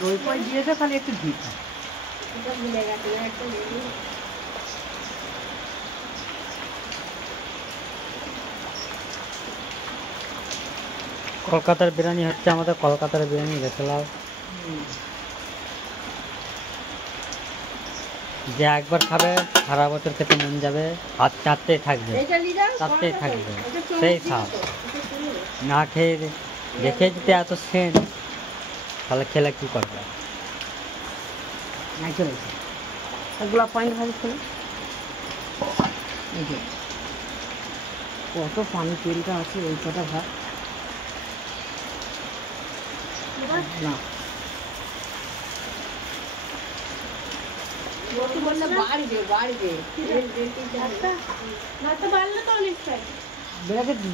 দই ফই দিয়েছে, খালি একটু ঘি। কলকাতার বিরিয়ানি হচ্ছে আমাদের কলকাতার বিরিয়ানি। দেখলাম যে একবার খাবে সারা বছর খেতে মন যাবে, আর চারটেই থাকবে, চারটেই থাকবে সেই স্বাদ। না খেয়ে দেখে যদি এত সেন, তাহলে খেলে কী করবে? গোলাপ পানি ভাজি খেলে কত পানি তেলটা আছে, ওই কটা ভাত না।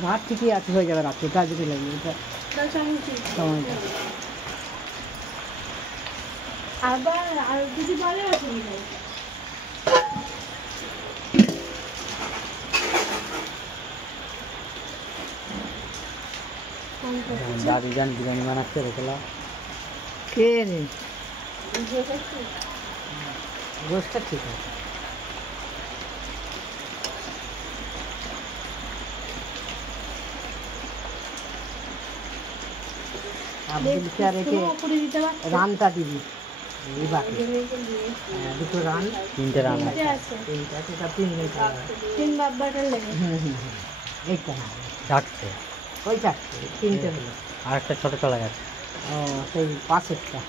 ভাত ঠিকই আছে, হয়ে যাবে রাত্রে, তার যদি লাগে এটা সময়টা। আবার আর যদি বলে অসুবিধা নেই। দাদি যান বিরিয়ানি বানাচ্ছে, দেখলাম। কে রে? গোষ্ঠটা ঠিক আছে। রেখে রানটা দিবি, দুটো রান, তিনটে রান এইটা চারটে, ওই চারটে, তিনটে হলো, আর একটা ছোটো চলে গেছে। ও সেই পাশেরটা।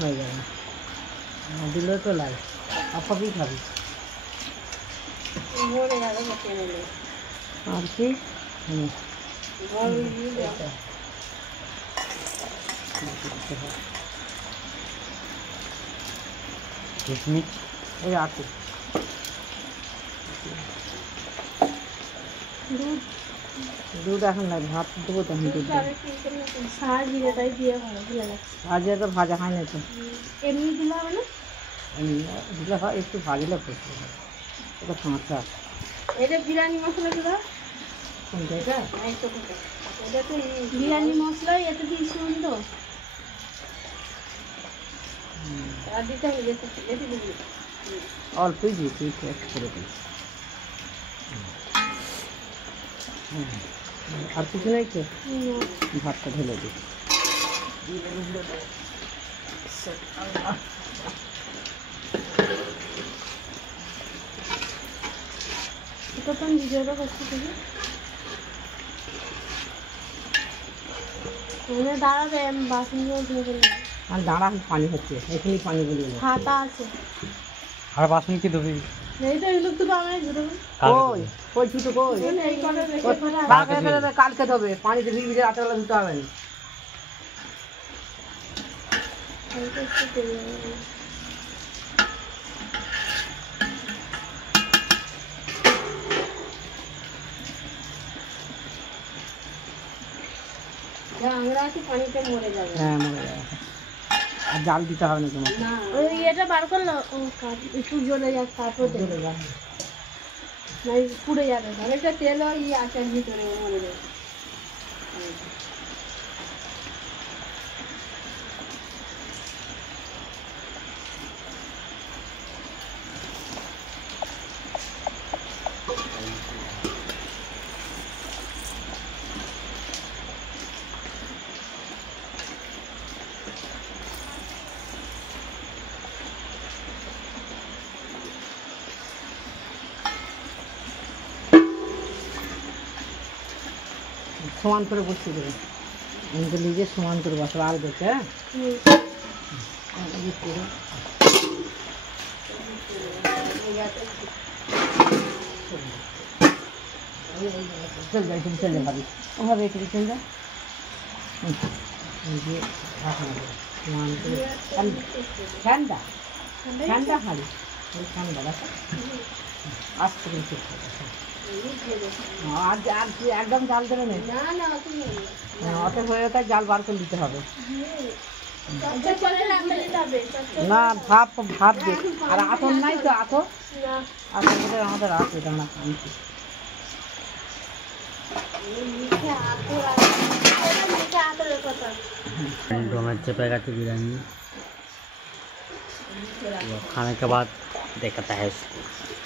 হয়ে যাবে না দিলেও তো লাগে, আপাতই খাবি আর কি। কিশমিশ ওই আছে, দুধ এখন লাগে, ভাত দেবো তখন দুধ ভাজা তো ভাজা হয় না তো, এমনি দিলে হবে না, দিলে হয়, একটু ভাজলে খুশি হয়, এটা কাঁচা। এটা বিরিয়ানি মশলা দিবা, কোনটা এটা? এটা তো বিরিয়ানি মশলা, এতে কি সুন্দর আর দিতে হবে, বেশি দিবি, অল্পই দিয়ে তুই টেস্ট করে দিই। আর কিছু নেই তো, ভাতটা ঢেলে দিই। এটা তো ভিডিওটা করছি তুমি দাঁড়াবে, আমি বাসনগুলো ধুয়ে ফেলবো। আর দাঁড়া, পানি হচ্ছে, এখানেই পানি বলিয়ে হাতা আছে, আর বাসন কি দেবি? এই তো এগুলো তো আমরা ধুতে পারি। কই কই ছুটো কই, কালকে ধোবে, পানিতে ভিজে রাতেবেলা ধুতে হবে না। আমরা আছি, পানিতে মরে যাবে। হ্যাঁ মরে যাবে, আর জাল দিতে হবে না তোমার, ওই এটা বার করলো, একটু জ্বলে যাক, তারপর জ্বলে যাবে, পুড়ে যাবে, অনেকটা তেল আছে ভিতরে মরে যাবে। সমান করে বসিয়ে দেবে, আমি নিজে সমান করে বসাবো, আর দেখে चल जाए तुम चल भाभी वहाँ बैठ के चल जा ठंडा ठंडा खाली ठंडा बस आस्ते से आज आज एकदम জাল দেবে না অত হয়ে ওটা জাল বার করে দিতে হবে না ভাপ ভাপ দে আর আতন নাই তো আতন আসলে আমাদের আছে দানা আনছি में चपेगा तो बिरयानी खाने के बाद देखता है इसको।